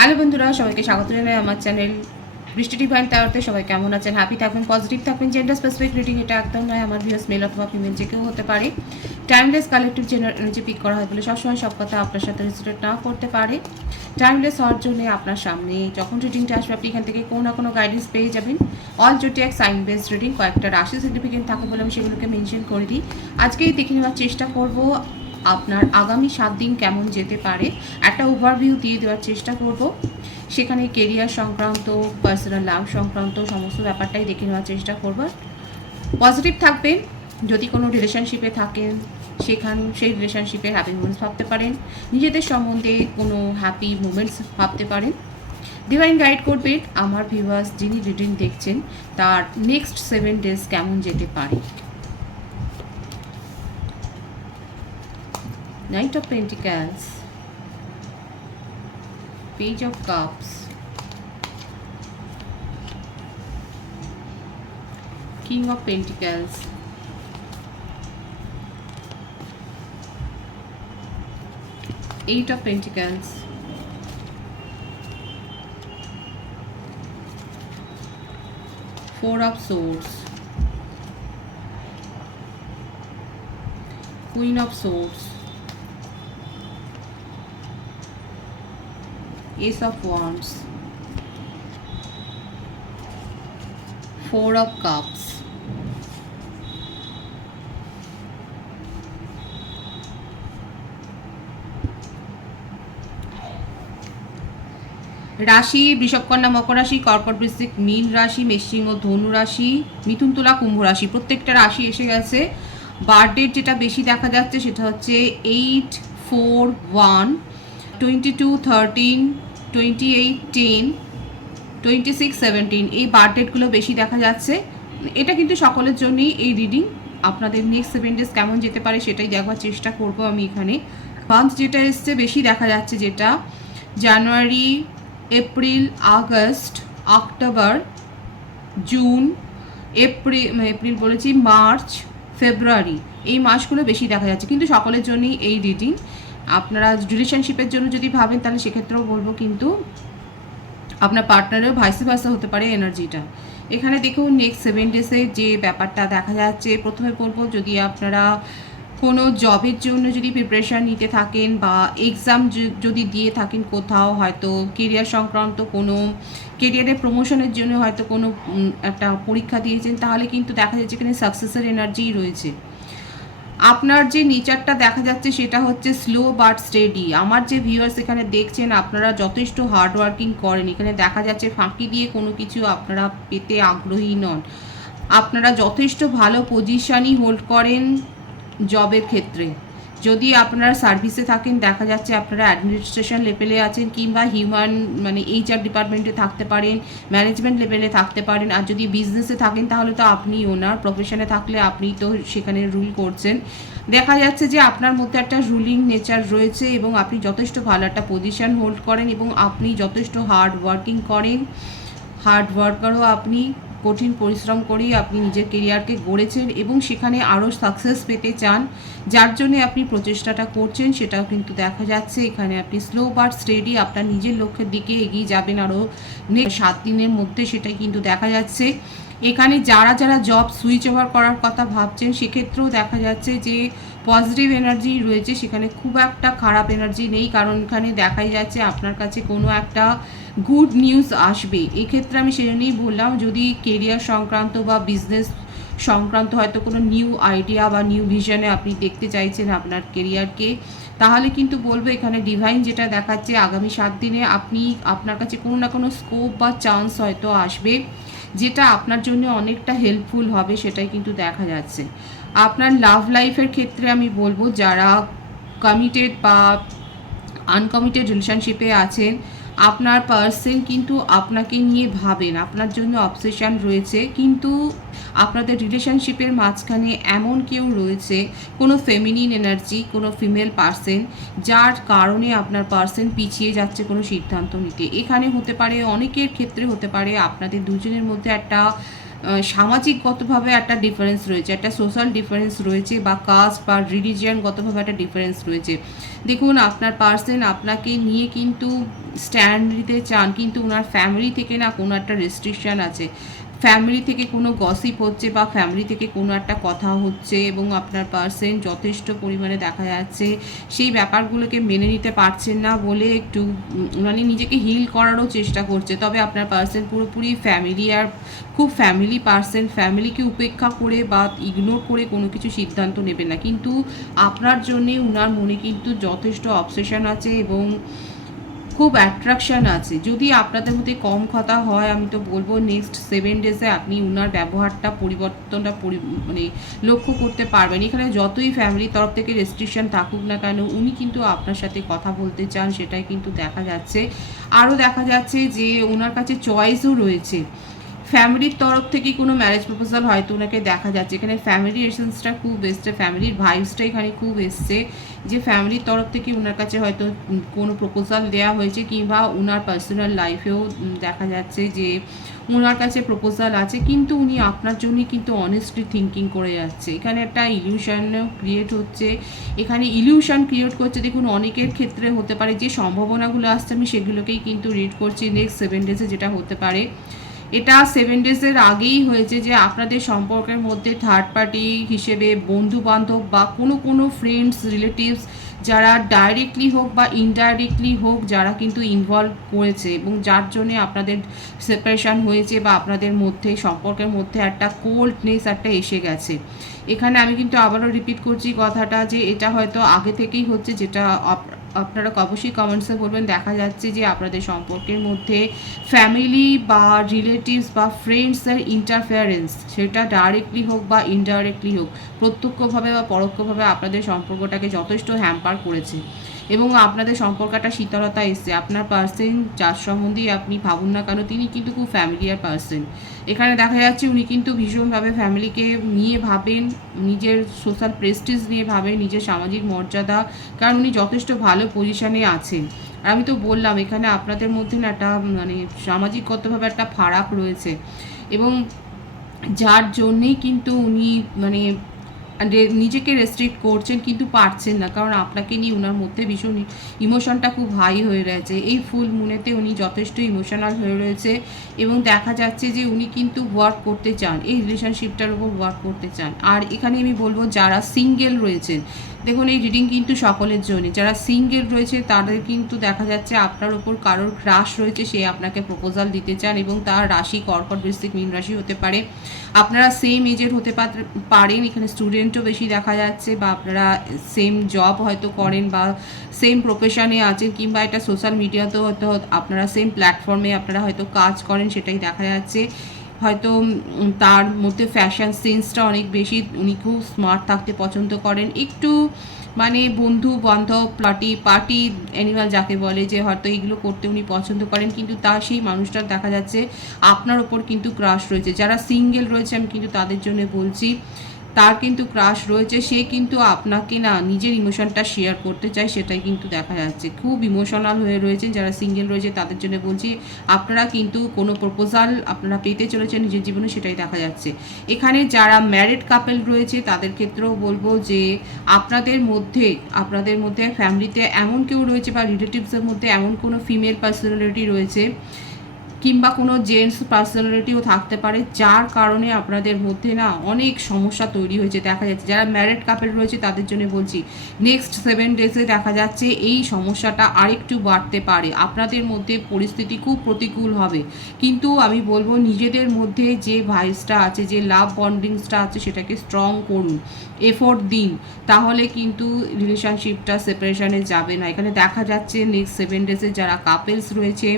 Hello বন্ধুরা, সবাইকে স্বাগত জানাই আমার চ্যানেল বৃষ্টি ডিভাইন টাওয়ারতে। সবাই কেমন আছেন? হ্যাপি থাকবেন, পজিটিভ থাকবেন। জেন্ডার স্পেসিফিক রিডিং এটা একদম নয়, আমার ভিউয়ার্স মেল অথবা ফিমেল যে কেউ হতে পারে। টাইমলেস কালেকটিভ এনার্জি পিক করা হয় বলে সবসময় সব কথা আপনার সাথে রিলেট না করতে পারে। টাইমলেস হওয়ার জন্য আপনার সামনে যখন রিডিংটা আসবে আপনি এখান থেকে কোনো না কোনো গাইডেন্স পেয়ে যাবেন। All zodiac sign based reading, কয়েকটা রাশি সিগনিফিকেন্ট থাকে বলে আমি সেগুলোকে মেনশন করে দিই। আজকেই দেখে নেওয়ার চেষ্টা করব আপনার আগামী 7 দিন কেমন যেতে পারে, একটা ওভারভিউ দিয়ে দেওয়ার চেষ্টা করব। সেখানে কেরিয়ার সংক্রান্ত, পার্সোনাল লাভ সংক্রান্ত সমস্ত ব্যাপারটাই দেখে নেওয়ার চেষ্টা করব। পজিটিভ থাকবেন। যদি কোনো রিলেশনশিপে থাকেন সেই রিলেশনশিপের হ্যাপি মুমেন্টস ভাবতে পারেন, নিজেদের সম্বন্ধে কোনো হ্যাপি মুমেন্টস ভাবতে পারেন। ডিভাইন গাইড করবেন আমার ভিউয়ার্স যিনি রিডিং দেখছেন তার নেক্সট 7 ডেজ কেমন যেতে পারে। Knight of Pentacles, Page of Cups, King of Pentacles, Eight of Pentacles, Four of Swords, Queen of Swords, Ace of Wands, Four of Cups, রাশি বৃষভ, কন্যা, মকর রাশি, কর্কট, বৃশ্চিক, মীন রাশি, মেষসিংহ, ধনু রাশি, মিথুন, তুলা, কুম্ভ রাশি। প্রত্যেকটা রাশি এসে গেছে। বার্থডেট যেটা বেশি দেখা যাচ্ছে সেটা হচ্ছে 8, 4, 1, 22, 13, 28, 10, 26, 17 এই বার্থডেটগুলো বেশি দেখা যাচ্ছে। এটা কিন্তু সকলের জন্যই এই রিডিং। আপনাদের নেক্সট 7 ডেজ কেমন যেতে পারে সেটাই দেখার চেষ্টা করব আমি এখানে। মান্থ যেটা এসছে বেশি দেখা যাচ্ছে, যেটা January, April, August, October, June, April বলেছি, মার্চ, ফেব্রুয়ারি, এই মাসগুলো বেশি দেখা যাচ্ছে। কিন্তু সকলের জন্যই এই রিডিং। আপনারা রিলেশনশিপের জন্য যদি ভাবেন তাহলে সেক্ষেত্রেও বলবো, কিন্তু আপনার পার্টনারেও ভাইস ভার্সা হতে পারে এনার্জিটা। এখানে দেখুন নেক্সট 7 ডেজে যে ব্যাপারটা দেখা যাচ্ছে, প্রথমে বলবো যদি আপনারা কোনো জবের জন্য যদি প্রিপারেশান নিতে থাকেন বা এক্সাম যদি দিয়ে থাকেন কোথাও, হয়তো কেরিয়ার সংক্রান্ত কোনো কেরিয়ারের প্রমোশনের জন্য হয়তো কোনো একটা পরীক্ষা দিয়েছেন, তাহলে কিন্তু দেখা যাচ্ছে এখানে সাকসেসের এনার্জিই রয়েছে। আপনার যে নেচারটা দেখা যাচ্ছে সেটা হচ্ছে স্লো বাট স্টেডি। আমার যে ভিউয়ার্স এখানে দেখছেন আপনারা যথেষ্ট হার্ড ওয়ার্কিং করেন। এখানে দেখা যাচ্ছে ফাঁকি দিয়ে কোনো কিছু আপনারা পেতে আগ্রহী নন। আপনারা যথেষ্ট ভালো পজিশনই হোল্ড করেন জবের ক্ষেত্রে। যদি আপনারা সার্ভিসে থাকেন দেখা যাচ্ছে আপনারা অ্যাডমিনিস্ট্রেশন লেভেলে আছেন, কিংবা হিউম্যান HR ডিপার্টমেন্টে থাকতে পারেন, ম্যানেজমেন্ট লেভেলে থাকতে পারেন। আর যদি বিজনেসে থাকেন তাহলে তো আপনি ওনার, প্রফেশনে থাকলে আপনি তো সেখানে রুল করছেন। দেখা যাচ্ছে যে আপনার মধ্যে একটা রুলিং নেচার রয়েছে এবং আপনি যথেষ্ট ভালো একটা পজিশন হোল্ড করেন এবং আপনি যথেষ্ট হার্ড ওয়ার্কিং করেন। হার্ড ওয়ার্কারও আপনি, কঠিন পরিশ্রম করেই আপনি নিজের কেরিয়ারকে গড়েছেন এবং সেখানে আরও সাকসেস পেতে চান, যার জন্য আপনি প্রচেষ্টাটা করছেন। সেটাও কিন্তু দেখা যাচ্ছে এখানে আপনি স্লো বাট স্টেডি আপনার নিজের লক্ষ্যের দিকে এগিয়ে যাবেন আরও 7 দিনের মধ্যে, সেটাই কিন্তু দেখা যাচ্ছে। এখানে যারা যারা জব সুইচ ওভার করার কথা ভাবছেন সেক্ষেত্রেও দেখা যাচ্ছে যে পজিটিভ এনার্জি রয়েছে, সেখানে খুব একটা খারাপ এনার্জি নেই। কারণ এখানে দেখাই যাচ্ছে আপনার কাছে কোনো একটা গুড নিউজ আসবে। এক্ষেত্রে আমি সেজন্যই বললাম, যদি কেরিয়ার সংক্রান্ত বা বিজনেস সংক্রান্ত হয়তো কোনো নিউ আইডিয়া বা নিউ ভিশনে আপনি দেখতে চাইছেন আপনার কেরিয়ারকে, তাহলে কিন্তু বলবো এখানে ডিভাইন যেটা দেখাচ্ছে আগামী 7 দিনে আপনি, আপনার কাছে কোনো না কোনো স্কোপ বা চান্স হয়তো আসবে, যেটা আপনার জন্য অনেকটা হেল্পফুল হবে, সেটাই কিন্তু দেখা যাচ্ছে। আপনার লাভ লাইফের ক্ষেত্রে আমি বলবো যারা কমিটেড বা আনকমিটেড রিলেশনশিপে আছেন, আপনার পার্সন কিন্তু আপনাকে নিয়ে ভাবেন, আপনার জন্য অবসেশন রয়েছে, কিন্তু আপনাদের রিলেশনশিপের মাঝখানে এমন কেউ রয়েছে, কোনো ফেমিনিন এনার্জি, কোনো ফিমেল পার্সন, যার কারণে আপনার পার্সন পিছিয়ে যাচ্ছে কোনো সিদ্ধান্ত নিতে। এখানে হতে পারে, অনেকের ক্ষেত্রে হতে পারে আপনাদের দুজনের মধ্যে একটা সামাজিকগতভাবে একটা ডিফারেন্স রয়েছে, একটা সোশ্যাল ডিফারেন্স রয়েছে, বা কাস্ট বা রিলিজিয়ানগতভাবে একটা ডিফারেন্স রয়েছে। দেখুন, আপনার পার্সন আপনাকে নিয়ে কিন্তু স্ট্যান্ড নিতে চান, কিন্তু ওনার ফ্যামিলি থেকে না কোনো একটা রেস্ট্রিকশান আছে, ফ্যামিলি থেকে কোনো গসিপ হচ্ছে বা ফ্যামিলি থেকে কোনো একটা কথা হচ্ছে, এবং আপনার পার্সন যথেষ্ট পরিমাণে দেখা যাচ্ছে সেই ব্যাপারগুলোকে মেনে নিতে পারছেন না বলে একটু মানে নিজেকে হিল করারও চেষ্টা করছে। তবে আপনার পার্সন পুরোপুরি ফ্যামিলি আর খুব ফ্যামিলি পার্সন, ফ্যামিলিকে উপেক্ষা করে বা ইগনোর করে কোনো কিছু সিদ্ধান্ত নেবে না, কিন্তু আপনার জন্যে ওনার মনে কিন্তু যথেষ্ট অবসেশন আছে এবং খুব অ্যাট্রাকশান আছে। যদি আপনাদের মধ্যে কম কথা হয়, আমি তো বলবো নেক্সট 7 ডেজে আপনি উনার ব্যবহারটা পরিবর্তনটা মানে লক্ষ্য করতে পারবেন। এখানে যতই ফ্যামিলির তরফ থেকে রেস্ট্রিকশন থাকুক না কেন, উনি কিন্তু আপনার সাথে কথা বলতে চান, সেটাই কিন্তু দেখা যাচ্ছে। আরও দেখা যাচ্ছে যে ওনার কাছে চয়েসও রয়েছে। ফ্যামিলির তরফ থেকে কোনো ম্যারেজ প্রপোজাল হয়তো ওনাকে দেখা যাচ্ছে। এখানে ফ্যামিলি এসেন্সটা খুব এসছে, ফ্যামিলির ভাইবসটা এখানে খুব এসছে, যে ফ্যামিলির তরফ থেকে ওনার কাছে হয়তো কোনো প্রপোজাল দেওয়া হয়েছে, কিংবা ওনার পার্সোনাল লাইফেও দেখা যাচ্ছে যে ওনার কাছে প্রপোজাল আছে, কিন্তু উনি আপনার জন্যই কিন্তু অনেস্টলি থিঙ্কিং করে যাচ্ছে। এখানে একটা ইলিউশনও ক্রিয়েট হচ্ছে, এখানে ইলিউশন ক্রিয়েট করছে। দেখুন, অনেকের ক্ষেত্রে হতে পারে যে সম্ভাবনাগুলো আসছে, আমি সেগুলোকেই কিন্তু রিড করছি নেক্সট 7 ডেজে যেটা হতে পারে। এটা 7 ডেজের আগেই হয়েছে যে আপনাদের সম্পর্কের মধ্যে থার্ড পার্টি হিসেবে বন্ধু বান্ধব বা কোনো ফ্রেন্ডস রিলেটিভস যারা ডাইরেক্টলি হোক বা ইনডাইরেক্টলি হোক, যারা কিন্তু ইনভলভ করেছে এবং যার জন্যে আপনাদের সেপারেশন হয়েছে বা আপনাদের মধ্যে সম্পর্কের মধ্যে একটা কোল্ডনেস একটা এসে গেছে। এখানে আমি কিন্তু আবারও রিপিট করছি কথাটা, যে এটা হয়তো আগে থেকেই হচ্ছে, যেটা আপনারা অবশ্যই কমেন্টসে বলবেন। দেখা যাচ্ছে যে আপনাদের সম্পর্কের মধ্যে ফ্যামিলি বা রিলেটিভস বা ফ্রেন্ডসের ইন্টারফেয়ারেন্স, সেটা ডাইরেক্টলি হোক বা ইনডাইরেক্টলি হোক, প্রত্যক্ষভাবে বা পরোক্ষভাবে আপনাদের সম্পর্কটাকে যথেষ্ট হ্যাম্পার করেছে এবং আপনাদের সম্পর্কটা শীতলতা এসছে। আপনার পার্সন যার সম্বন্ধেই আপনি ভাবুন না কেন, তিনি কিন্তু খুব ফ্যামিলিয়ার পার্সন। এখানে দেখা যাচ্ছে উনি কিন্তু ভীষণভাবে ফ্যামিলিকে নিয়ে ভাবেন, নিজের সোশ্যাল প্রেস্টিজ নিয়ে ভাবেন, নিজের সামাজিক মর্যাদা, কারণ উনি যথেষ্ট ভালো পজিশানে আছেন। আর আমি তো বললাম এখানে আপনাদের মধ্যে না একটা মানে সামাজিকগতভাবে একটা ফারাক রয়েছে, এবং যার জন্যেই কিন্তু উনি মানে নিজেকে রেস্ট্রিক্ট করছেন, কিন্তু পারছেন না, কারণ আপনাকে নিয়ে ওনার মধ্যে ভীষণ ইমোশনটা খুব হাই হয়ে রয়েছে। এই ফুল মুনেতে উনি যথেষ্ট ইমোশনাল হয়ে রয়েছে, এবং দেখা যাচ্ছে যে উনি কিন্তু ওয়ার্ক করতে চান, এই রিলেশনশিপটার উপর ওয়ার্ক করতে চান। আর এখানে আমি বলবো যারা সিঙ্গেল রয়েছেন, দেখুন এই রিডিং কিন্তু সকলের জন্য। যারা সিঙ্গেল রয়েছে তাদের কিন্তু দেখা যাচ্ছে আপনার ওপর কারোর ক্রাশ রয়েছে, সে আপনাকে প্রপোজাল দিতে চান, এবং তার রাশি কর্কট, বৃশ্চিক, মীন রাশি হতে পারে। আপনারা সেম এজের হতে পারেন, এখানে স্টুডেন্টও বেশি দেখা যাচ্ছে, বা আপনারা সেম জব হয়তো করেন বা সেম প্রফেশনে আছেন, কিংবা এটা সোশ্যাল মিডিয়াতেও হয়তো আপনারা সেম প্ল্যাটফর্মে আপনারা হয়তো কাজ করেন, সেটাই দেখা যাচ্ছে। হয়তো তার মধ্যে ফ্যাশন সেন্সটা অনেক বেশি, উনি খুব স্মার্ট থাকতে পছন্দ করেন, একটু মানে বন্ধু বান্ধব পার্টি অ্যানিমাল যাকে বলে, যে হয়তো এইগুলো করতে উনি পছন্দ করেন, কিন্তু তার সেই মানুষটার দেখা যাচ্ছে আপনার ওপর কিন্তু ক্রাশ রয়েছে। যারা সিঙ্গেল রয়েছে আমি কিন্তু তাদের জন্য বলছি, তার কিন্তু ক্রাশ রয়েছে, সে কিন্তু আপনাকে না নিজের ইমোশনটা শেয়ার করতে চায়, সেটাই কিন্তু দেখা যাচ্ছে। খুব ইমোশনাল হয়ে রয়েছেন যারা সিঙ্গেল রয়েছে তাদের জন্য বলছি, আপনারা কিন্তু কোনো প্রপোজাল আপনারা পেতে চলেছেন নিজের জীবনে, সেটাই দেখা যাচ্ছে। এখানে যারা ম্যারিড কাপল রয়েছে তাদের ক্ষেত্রেও বলবো যে আপনাদের মধ্যে ফ্যামিলিতে এমন কেউ রয়েছে বা রিলেটিভসের মধ্যে এমন কোনো ফিমেল পার্সোনালিটি রয়েছে, কিংবা কোনো জেন্টস পার্সোনালিটিও থাকতে পারে, যার কারণে আপনাদের মধ্যে না অনেক সমস্যা তৈরি হয়েছে দেখা যাচ্ছে। যারা ম্যারিড কাপল রয়েছে তাদের জন্য বলছি, নেক্সট 7 ডেজে দেখা যাচ্ছে এই সমস্যাটা আরেকটু বাড়তে পারে, আপনাদের মধ্যে পরিস্থিতি খুব প্রতিকূল হবে, কিন্তু আমি বলবো নিজেদের মধ্যে যে ভাইসটা আছে, যে লাভ বন্ডিংসটা আছে, সেটাকে স্ট্রং করুন, এফোর্ট দিন, তাহলে কিন্তু রিলেশনশিপটা সেপারেশনে যাবে না। এখানে দেখা যাচ্ছে নেক্সট 7 ডেজে যারা কাপলস রয়েছে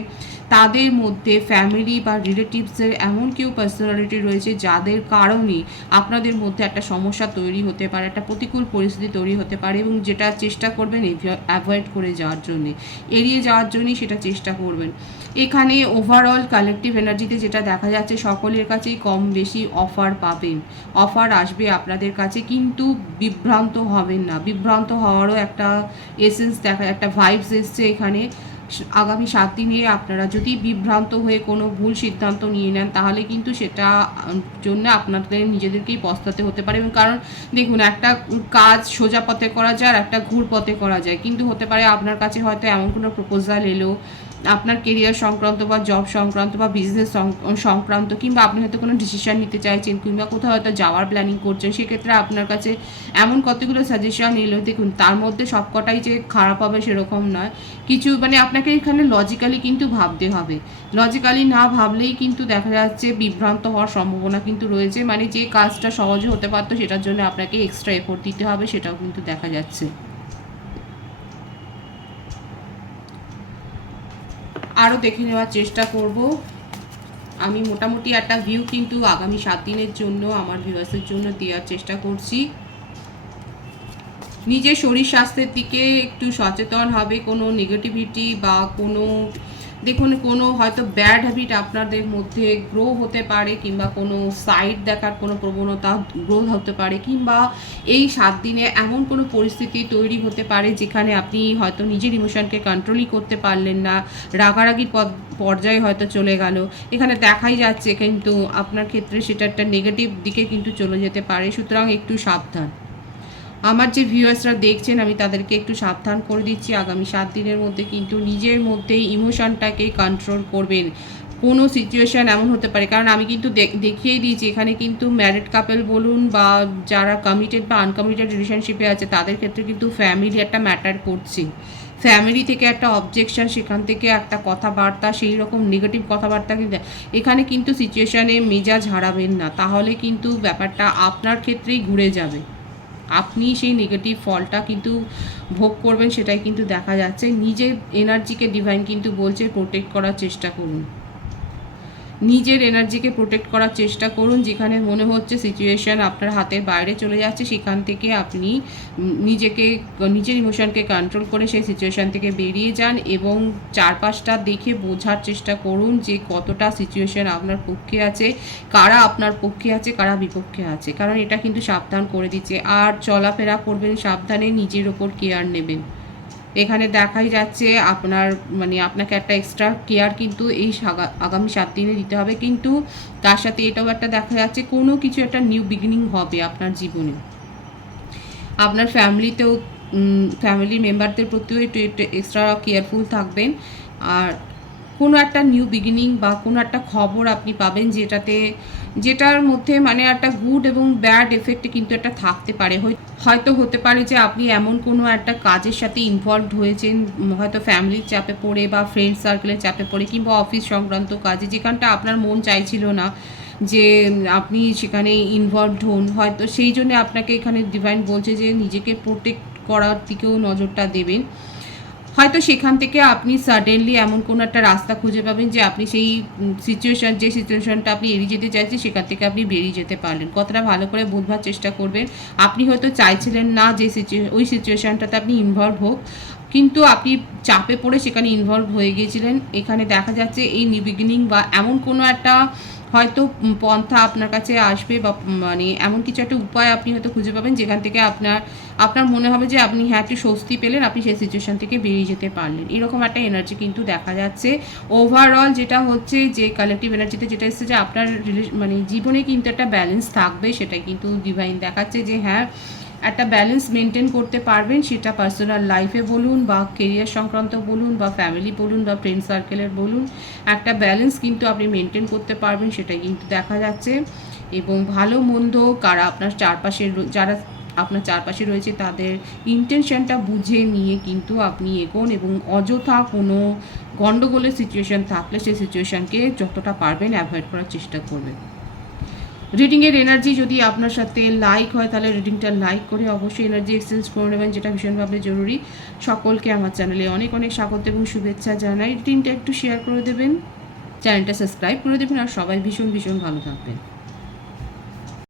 তাদের মধ্যে ফ্যামিলি বা রিলেটিভসের এমন কেউ পার্সোনালিটি রয়েছে যাদের কারণে আপনাদের মধ্যে একটা সমস্যা তৈরি হতে পারে, একটা প্রতিকূল পরিস্থিতি তৈরি হতে পারে, এবং যেটা চেষ্টা করবেন অ্যাভয়েড করে যাওয়ার জন্যে, এড়িয়ে যাওয়ার জন্যই সেটা চেষ্টা করবেন। এখানে ওভারঅল কালেকটিভ এনার্জিতে যেটা দেখা যাচ্ছে, সকলের কাছেই কম বেশি অফার পাবেন, অফার আসবে আপনাদের কাছে, কিন্তু বিভ্রান্ত হবেন না। বিভ্রান্ত হওয়ারও একটা এসেন্স একটা ভাইবস এসছে এখানে। আগামী 7 দিনে আপনারা যদি বিভ্রান্ত হয়ে কোনো ভুল সিদ্ধান্ত নিয়ে নেন তাহলে কিন্তু সেটা জন্য আপনাদের নিজেদেরকেই পস্তাতে হতে পারে। এবং কারণ দেখুন, একটা কাজ সোজা পথে করা যায় আর একটা ঘুর পথে করা যায়, কিন্তু হতে পারে আপনার কাছে হয়তো এমন কোনো প্রপোজাল এলো আপনার কেরিয়ার সংক্রান্ত বা জব সংক্রান্ত বা বিজনেস সংক্রান্ত, কিংবা আপনি হয়তো কোনো ডিসিশন নিতে চাইছেন কিংবা কোথাও হয়তো যাওয়ার প্ল্যানিং করছেন, সেক্ষেত্রে আপনার কাছে এমন কতগুলো সাজেশন এলো। দেখুন, তার মধ্যে সবকটাই যে খারাপ হবে সেরকম নয়, কিছু মানে আপনাকে এখানে লজিক্যালি কিন্তু ভাবতে হবে। লজিক্যালি না ভাবলেই কিন্তু দেখা যাচ্ছে বিভ্রান্ত হওয়ার সম্ভাবনা কিন্তু রয়েছে, মানে যে কাজটা সহজে হতে পারতো সেটার জন্য আপনাকে এক্সট্রা এফোর্ট দিতে হবে, সেটাও কিন্তু দেখা যাচ্ছে। আরও দেখে নেওয়ার চেষ্টা করব। আমি মোটামুটি একটা ভিউ কিন্তু আগামী 7 দিনের জন্য আমার ভিউয়ার্সের জন্য দেওয়ার চেষ্টা করছি। নিজের শরীর স্বাস্থ্যের দিকে একটু সচেতন হবে। কোনো নেগেটিভিটি বা কোনো দেখুন কোনো হয়তো ব্যাড হ্যাবিট আপনাদের মধ্যে গ্রো হতে পারে, কিংবা কোনো সাইড দেখার কোনো প্রবণতা গ্রো হতে পারে, কিংবা এই 7 দিনে এমন কোনো পরিস্থিতি তৈরি হতে পারে যেখানে আপনি হয়তো নিজের ইমোশনকে কন্ট্রোলই করতে পারলেন না, রাগারাগির পর্যায়ে হয়তো চলে গেল। এখানে দেখাই যাচ্ছে কিন্তু আপনার ক্ষেত্রে সেটা একটা নেগেটিভ দিকে কিন্তু চলে যেতে পারে, সুতরাং একটু সাবধান। আমার যে ভিউয়ার্সরা দেখছেন আমি তাদেরকে একটু সাবধান করে দিচ্ছি, আগামী 7 দিনের মধ্যে কিন্তু নিজের মধ্যে ইমোশনটাকে কন্ট্রোল করবেন। কোনো সিচুয়েশান এমন হতে পারে, কারণ আমি কিন্তু দেখিয়েই দিয়েছি এখানে কিন্তু ম্যারিড কাপল বলুন বা যারা কমিটেড বা আনকমিটেড রিলেশনশিপে আছে তাদের ক্ষেত্রে কিন্তু ফ্যামিলি একটা ম্যাটার করছে। ফ্যামিলি থেকে একটা অবজেকশন, সেখান থেকে একটা কথাবার্তা, সেই রকম নেগেটিভ কথাবার্তা কিন্তু এখানে কিন্তু সিচুয়েশানে মেজাজ হারাবেন না, তাহলে কিন্তু ব্যাপারটা আপনার ক্ষেত্রেই ঘুরে যাবে, আপনি সেই নেগেটিভ ফলটা কিন্তু ভোগ করবেন, সেটাই কিন্তু দেখা যাচ্ছে। নিজের এনার্জিকে ডিভাইন কিন্তু বলছে প্রোটেক্ট করার চেষ্টা করুন, নিজের এনার্জিকে প্রোটেক্ট করার চেষ্টা করুন। যেখানে মনে হচ্ছে সিচুয়েশান আপনার হাতের বাইরে চলে যাচ্ছে সেখান থেকে আপনি নিজের ইমোশনকে কন্ট্রোল করে সেই সিচুয়েশান থেকে বেরিয়ে যান, এবং চারপাশটা দেখে বোঝার চেষ্টা করুন যে কতটা সিচুয়েশান আপনার পক্ষে আছে, কারা আপনার পক্ষে আছে, কারা বিপক্ষে আছে, কারণ এটা কিন্তু সাবধান করে দিচ্ছে। আর চলাফেরা করবেন সাবধানে, নিজের ওপর কেয়ার নেবেন। এখানে দেখাই যাচ্ছে আপনার মানে আপনাকে একটা এক্সট্রা কেয়ার কিন্তু এই আগামী 7 দিনে দিতে হবে, কিন্তু তার সাথে এটাও একটা দেখা যাচ্ছে কোনো কিছু একটা নিউ বিগিনিং হবে আপনার জীবনে। আপনার ফ্যামিলিতেও ফ্যামিলি মেম্বারদের প্রতিও একটু এক্সট্রা কেয়ারফুল থাকবেন। আর কোনো একটা নিউ বিগিনিং বা কোনো একটা খবর আপনি পাবেন যেটার মধ্যে মানে একটা গুড এবং ব্যাড এফেক্ট কিন্তু একটা থাকতে পারে। হয়তো হতে পারে যে আপনি এমন কোনো একটা কাজের সাথে ইনভলভড হয়েছেন, হয়তো ফ্যামিলির চাপে পড়ে বা ফ্রেন্ড সার্কেলের চাপে পড়ে, কিংবা অফিস সংক্রান্ত কাজে যেখানটা আপনার মন চাইছিল না যে আপনি সেখানে ইনভলভড হন, হয়তো সেই জন্য আপনাকে এখানে ডিভাইন বলছে যে নিজেকে প্রোটেক্ট করার দিকেও নজরটা দেবেন। হয়তো সেখান থেকে আপনি সাডেনলি এমন কোনো একটা রাস্তা খুঁজে পাবেন যে আপনি সেই সিচুয়েশনটা আপনি এড়িয়ে যেতে চাইছেন সেখান থেকে আপনি বেরিয়ে যেতে পারলেন। কথাটা ভালো করে বোঝবার চেষ্টা করবেন। আপনি হয়তো চাইছিলেন না যে ওই সিচুয়েশনটাতে আপনি ইনভলভ হোক, কিন্তু আপনি চাপে পড়ে সেখানে ইনভলভ হয়ে গিয়েছিলেন। এখানে দেখা যাচ্ছে এই নিউ বিগিনিং বা এমন কোনো একটা হয়তো পন্থা আপনার কাছে আসবে, বা মানে এমন কিছু একটা উপায় আপনি হয়তো খুঁজে পাবেন যেখান থেকে আপনার মনে হবে যে আপনি হ্যাঁ একটু স্বস্তি পেলেন, আপনি সেই সিচুয়েশান থেকে বেরিয়ে যেতে পারলেন। এরকম একটা এনার্জি কিন্তু দেখা যাচ্ছে। ওভারঅল যেটা হচ্ছে যে কালেকটিভ এনার্জিতে যেটা এসেছে যে আপনার মানে জীবনে কিন্তু একটা ব্যালেন্স থাকবে, সেটাই কিন্তু ডিভাইন দেখাচ্ছে যে হ্যাঁ একটা ব্যালেন্স মেনটেন করতে পারবেন, সেটা পার্সোনাল লাইফে বলুন বা কেরিয়ার সংক্রান্ত বলুন বা ফ্যামিলি বলুন বা ফ্রেন্ড সার্কেলের বলুন, একটা ব্যালেন্স কিন্তু আপনি মেনটেন করতে পারবেন, সেটাই কিন্তু দেখা যাচ্ছে। এবং ভালো মন্দ যারা আপনার চারপাশে রয়েছে তাদের ইন্টেনশনটা বুঝে নিয়ে কিন্তু আপনি এগোন, এবং অযথা কোনো গণ্ডগোলের সিচুয়েশান থাকলে সেই সিচুয়েশানকে যতটা পারবেন অ্যাভয়েড করার চেষ্টা করবেন। রিডিংয়ের এনার্জি যদি আপনার সাথে লাইক হয় তাহলে রিডিংটা লাইক করে অবশ্যই এনার্জি এক্সচেঞ্জ করে নেবেন, যেটা ভীষণভাবে জরুরি। সকলকে আমার চ্যানেলে অনেক অনেক স্বাগত এবং শুভেচ্ছা জানাই। রিডিংটা একটু শেয়ার করে দেবেন, চ্যানেলটা সাবস্ক্রাইব করে দেবেন, আর সবাই ভীষণ ভীষণ ভালো থাকবেন।